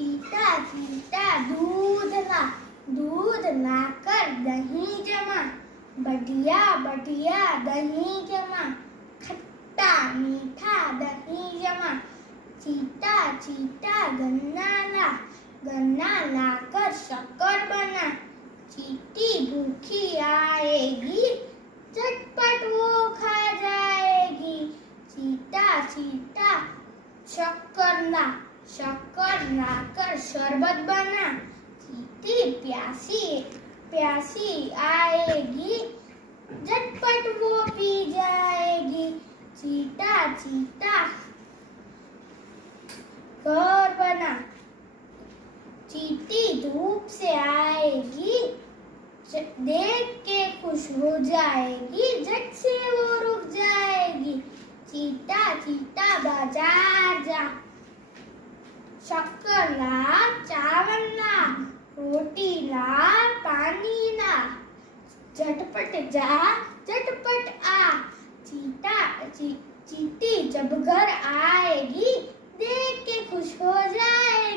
चीटा चीटा दूध लाकर दही जमा, बढ़िया बढ़िया दही जमा, खट्टा मीठा दही जमा। चीटा चीटा गन्ना लाकर शक्कर बना, चीटी भूखी आएगी, झटपट वो खा जाएगी। चीटा चीटा शक्कर लाकर शरबत बना, चीटी प्यासी आएगी, झटपट वो पी जाएगी। चीटा चीटा घर बना, चीटी धूप से आएगी, देख के खुश हो जाएगी, झट से वो रुक जाएगी। चीटा चीटा बाजार जा, शक्कर ला चावल ला, रोटी ला पानी ला, झटपट जा झटपट आ। चीटी जब घर आएगी, देख के खुश हो जाएगी।